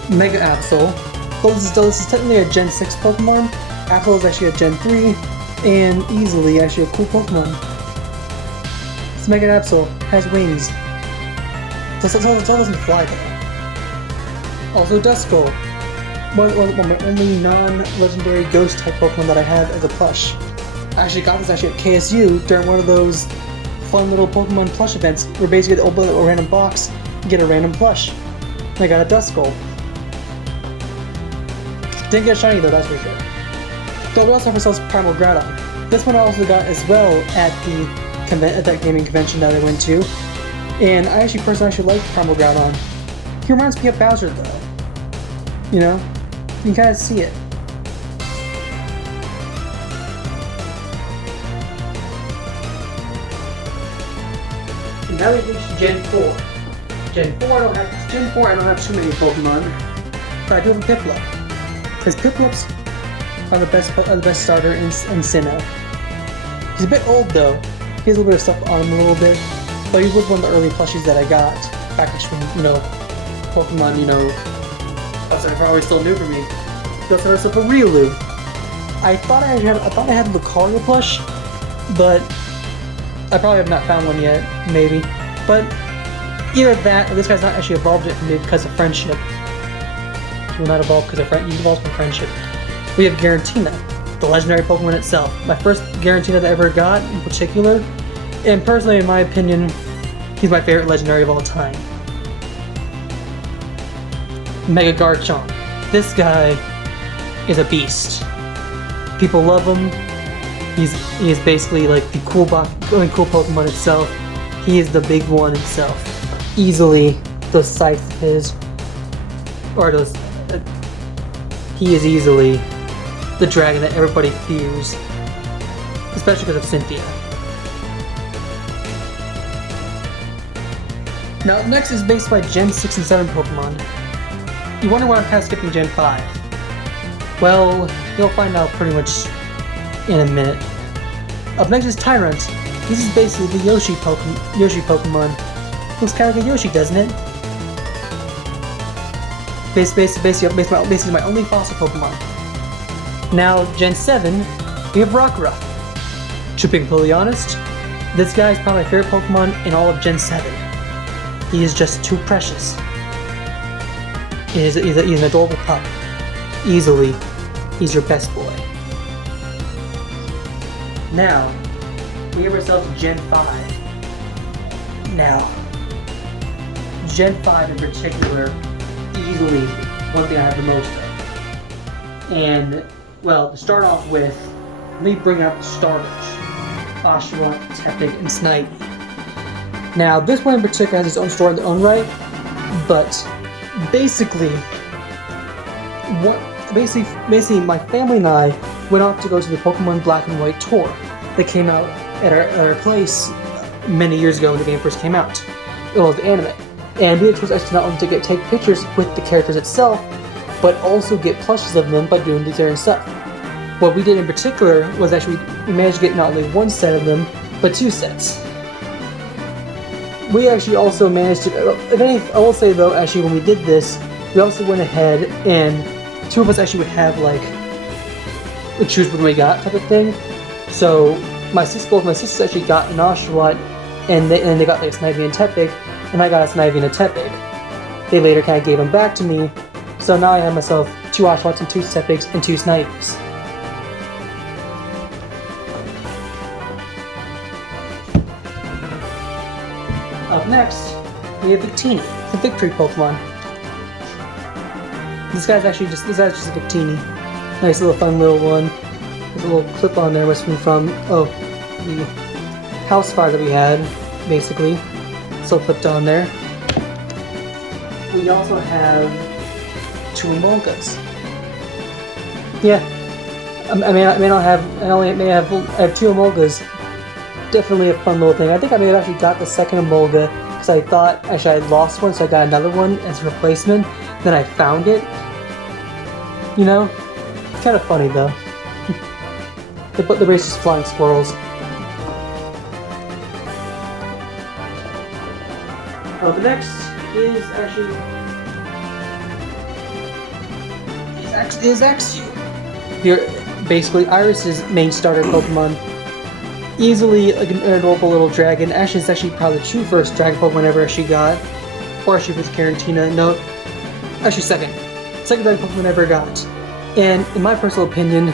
Mega Absol. This is technically a Gen 6 Pokemon. Absol is actually a Gen 3, and easily actually a cool Pokemon. This Mega Absol has wings. So it doesn't fly though. Also Duskull. One of my only non-legendary ghost type Pokemon that I have as a plush. I actually got this at KSU during one of those fun little Pokemon plush events where basically you open a random box and get a random plush. And I got a Duskull. Didn't get a shiny though, that's for sure. So we also have ourselves Primal Groudon. This one I also got as well at that gaming convention that I went to. And I actually personally like Primal Groudon. He reminds me of Bowser though. You can kind of see it. And now we've reached Gen 4. Gen 4 I don't have too many Pokemon, but I do have a Piplup. Because Piplups are the best starter in Sinnoh. He's a bit old though. He has a little bit of stuff on him a little bit, but he was one of the early plushies that I got back when, you know, Pokemon, you know, that's always still new for me. That's always for Riolu. I thought I had the Lucario plush, but I probably have not found one yet, maybe. But either that, or this guy's not actually evolved it for me because of friendship. He will not evolve because of friendship. He evolves from friendship. We have Giratina, the legendary Pokemon itself. My first Giratina that I ever got in particular, and personally, in my opinion, he's my favorite legendary of all time. Mega Garchomp. This guy is a beast. People love him. He is basically like the cool Pokemon itself. He is the big one himself. Easily, those scythes of his, or those, he is easily the dragon that everybody fears, especially because of Cynthia. Now, up next is based by Gen 6 and 7 Pokemon. You wonder why I'm kind of skipping Gen 5. Well, you'll find out pretty much in a minute. Up next is Tyrant. This is basically the Yoshi Pokemon. Looks kind of like a Yoshi, doesn't it? Basically my only fossil Pokemon. Now, Gen 7, we have Rockruff. To be completely honest, this guy is probably my favorite Pokemon in all of Gen 7. He is just too precious. He's an adorable pup. Easily, he's your best boy. Now, we have ourselves Gen 5. Now, Gen 5 in particular, easily one thing I have the most of. And, well, to start off with, let me bring up starters. Oshawott, Tepig, and Snivy. Now, this one in particular has its own story in its own right, but basically, my family and I went off to go to the Pokemon Black and White tour that came out at our place many years ago when the game first came out. It was the anime. And we were supposed to not only to take pictures with the characters itself, but also get plushes of them by doing these various stuff. What we did in particular was actually we managed to get not only one set of them, but two sets. We actually also managed to, I will say though, actually when we did this, we also went ahead and two of us actually would have like, we choose what we got type of thing. So both my sisters actually got an Oshawott, and they got like a Snivy and Tepig, and I got a Snivy and a Tepig. They later kind of gave them back to me, so now I have myself two Oshawatts and two Tepigs and two Snivys. Up next, we have Victini, the Victory Pokemon. This guy's just a Victini. Nice little fun little one. There's a little clip on there was from the house fire that we had, basically. So clipped on there. We also have two Emolgas. Yeah, I have two Emolgas. Definitely a fun little thing. I think I may have actually got the second Emolga because I thought actually I lost one, so I got another one as a replacement. Then I found it. You know, it's kind of funny though. They put the racist flying squirrels. The next is Axew. Here, basically Iris's main starter Pokemon. Easily like an adorable little dragon. Actually, it's actually probably the true first dragon Pokemon ever she got. Or she was Giratina. No, actually second dragon Pokemon I ever got. And in my personal opinion,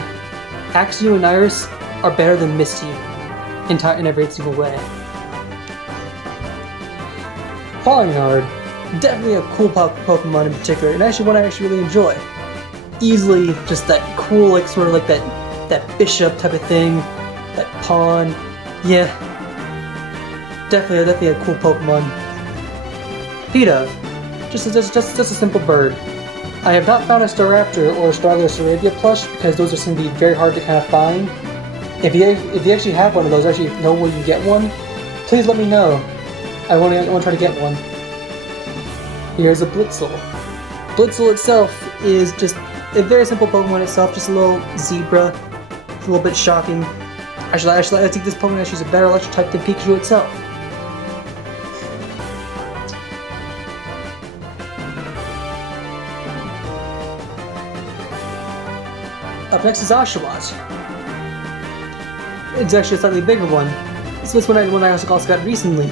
Axew and Iris are better than Misty in every single way. Polynard, definitely a cool Pokemon in particular, and actually one I actually really enjoy. Easily just that cool, like sort of like that bishop type of thing, that pawn. Yeah, definitely a cool Pokemon. Pidove, just a simple bird. I have not found a Staraptor or a Starlight Sarabia plush because those are going to be very hard to kind of find. If you actually have one of those, actually know where you get one, please let me know. I want to try to get one. Here's a Blitzel. Blitzel itself is just a very simple Pokemon itself, just a little zebra. It's a little bit shocking. I think this Pokemon actually is a better electric type than Pikachu itself. Up next is Oshawott. It's actually a slightly bigger one. This one I also got recently.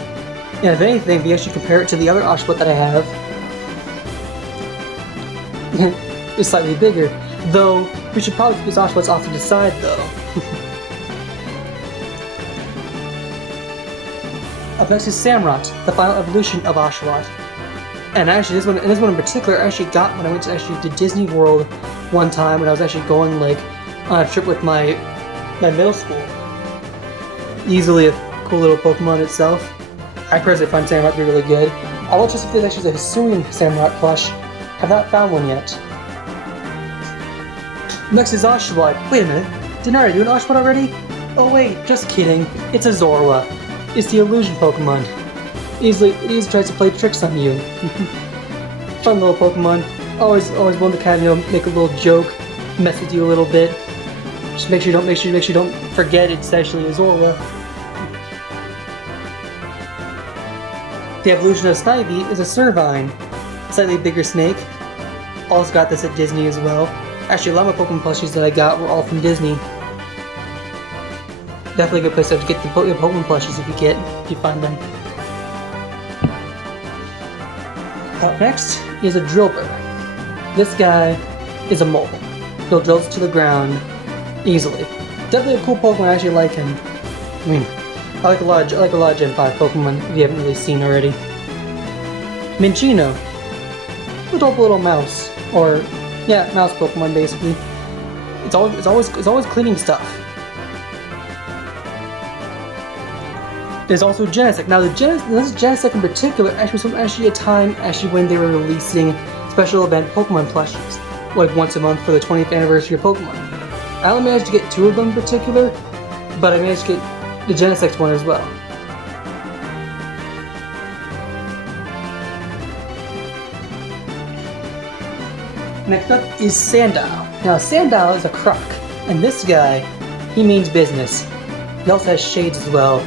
And if anything, if you actually compare it to the other Oshawott that I have, it's slightly bigger. Though, we should probably keep these Oshawotts off to the side though. Up next is Samurott, the final evolution of Oshawott. And actually, this one in particular, I actually got when I went to Disney World one time when I was actually going like on a trip with my middle school. Easily a cool little Pokemon itself. I personally find Samurott to be really good. I will just if there's actually a Hisuian Samurott plush. Have not found one yet. Next is Oshawott. Wait a minute, didn't I already do an Oshawott already? Oh wait, just kidding. It's a Zorua. It's the illusion Pokemon. It easily tries to play tricks on you. Fun little Pokemon. Always willing to kind of make a little joke, mess with you a little bit. Just make sure you don't forget it's actually a Zorua. The evolution of Snivy is a Servine, slightly bigger snake. Also got this at Disney as well. Actually, a lot of my Pokemon plushies that I got were all from Disney. Definitely a good place to get the Pokemon plushies if you find them. Up next is a Drillbur. This guy is a mole. He'll drill to the ground easily. Definitely a cool Pokemon. I actually like him. I mean, I like a lot of Gen 5 Pokemon if you haven't really seen already. Minccino, little mouse, or yeah, mouse Pokemon basically. It's always cleaning stuff. There's also Genesect. Now this Genesect in particular was actually a time when they were releasing special event Pokemon plushies, like once a month for the 20th anniversary of Pokemon. I only managed to get 2 of them in particular, but I managed to get the Genesect one as well. Next up is Sandile. Now Sandile is a croc, and this guy, he means business. He also has shades as well,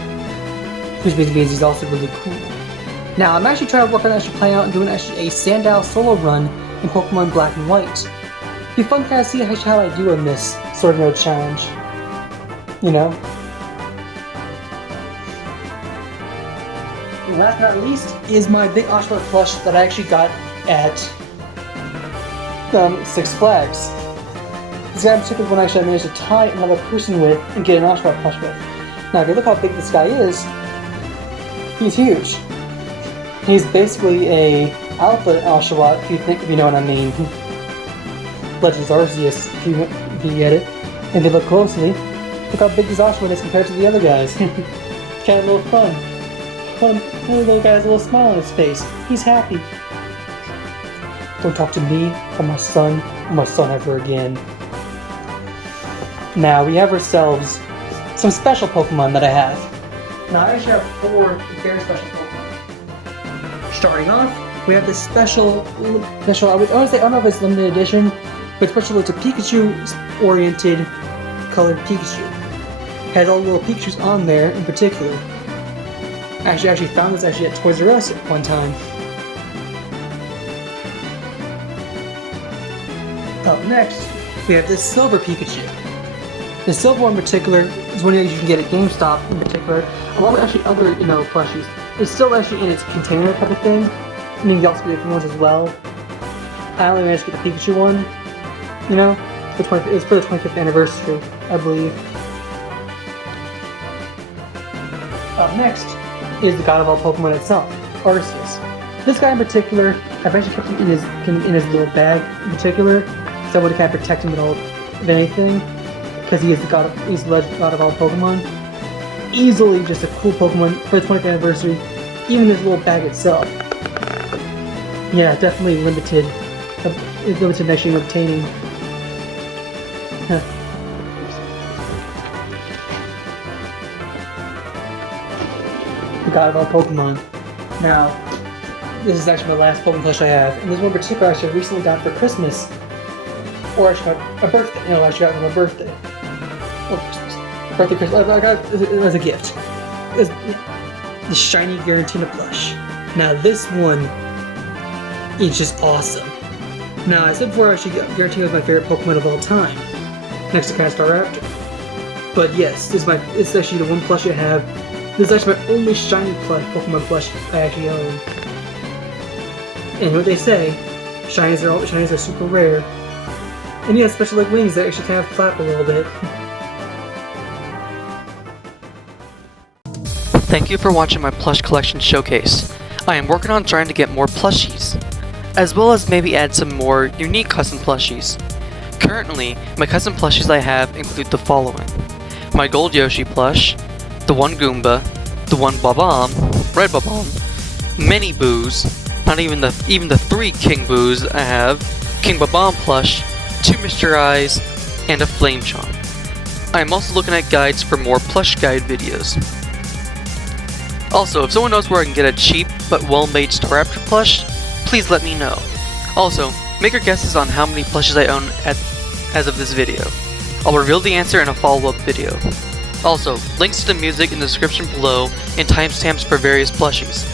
which means he's also really cool. Now I'm actually trying to work on playing out and doing a Sandile solo run in Pokemon Black and White. It'd be fun to kind of see how I do in this Sword Node challenge. You know? And last but not least is my big Oshawott plush that I actually got at Six Flags. This guy in particular one I managed to tie another person with and get an Oshawott plush with. Now if you look how big this guy is, he's huge. He's basically a alpha Oshawott, if you know what I mean. Legends Arceus, if you get it. And if you look closely, look how big this Oshawott is compared to the other guys. Kind of a little fun. One of the little guys has a little smile on his face. He's happy. Don't talk to me or my son ever again. Now we have ourselves some special Pokemon that I have. Now I actually have 4 very special Pokemon. Starting off, we have this special, I don't know if it's limited edition, but special, it's a Pikachu-oriented colored Pikachu. It has all the little Pikachus on there in particular. I actually found this at Toys R Us at one time. Up next, we have this silver Pikachu. The silver one in particular is one that you can get at GameStop in particular, along with actually other, plushies. It's still actually in its container type of thing. I mean, you can also get different ones as well. I only managed to get the Pikachu one, it's for the 25th anniversary, I believe. Up next is the god of all Pokemon itself, Arceus. This guy in particular, I've actually kept him in his little bag in particular, so I would kind of protect him of anything, because he's the god of all Pokemon. Easily just a cool Pokemon for the 20th anniversary, even his little bag itself. Yeah, definitely limited actually obtaining. The god of all Pokemon. Now, this is actually my last Pokemon plush I have, and this one in particular I actually recently got for Christmas. Or actually my birthday. I actually got it for my birthday. Or Christmas. birthday Christmas. I got it as a gift. It's the shiny Giratina plush. Now this one is just awesome. Now I said before actually Giratina was my favorite Pokemon of all time, next to Staraptor. But yes, it's actually the one plush I have. This is actually my only shiny Pokemon plush I actually own. And what they say, shinies are super rare. And yeah, especially like wings that actually kind of flap a little bit. Thank you for watching my plush collection showcase. I am working on trying to get more plushies, as well as maybe add some more unique custom plushies. Currently, my custom plushies I have include the following: my Gold Yoshi plush, the one Goomba, the one Bob-omb, Red Bob-omb, many Boos, not even the 3 King Boos I have, King Bob-omb plush, 2 Mr. Eyes, and a Flame Charm. I am also looking at guides for more plush guide videos. Also, if someone knows where I can get a cheap but well-made Staraptor plush, please let me know. Also, make your guesses on how many plushes I own as of this video. I'll reveal the answer in a follow-up video. Also, links to the music in the description below and timestamps for various plushies.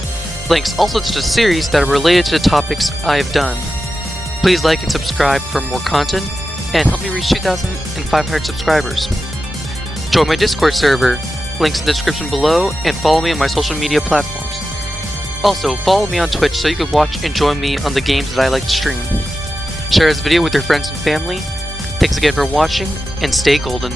Links also to the series that are related to the topics I have done. Please like and subscribe for more content, and help me reach 2,500 subscribers. Join my Discord server, links in the description below, and follow me on my social media platforms. Also, follow me on Twitch so you can watch and join me on the games that I like to stream. Share this video with your friends and family. Thanks again for watching, and stay golden.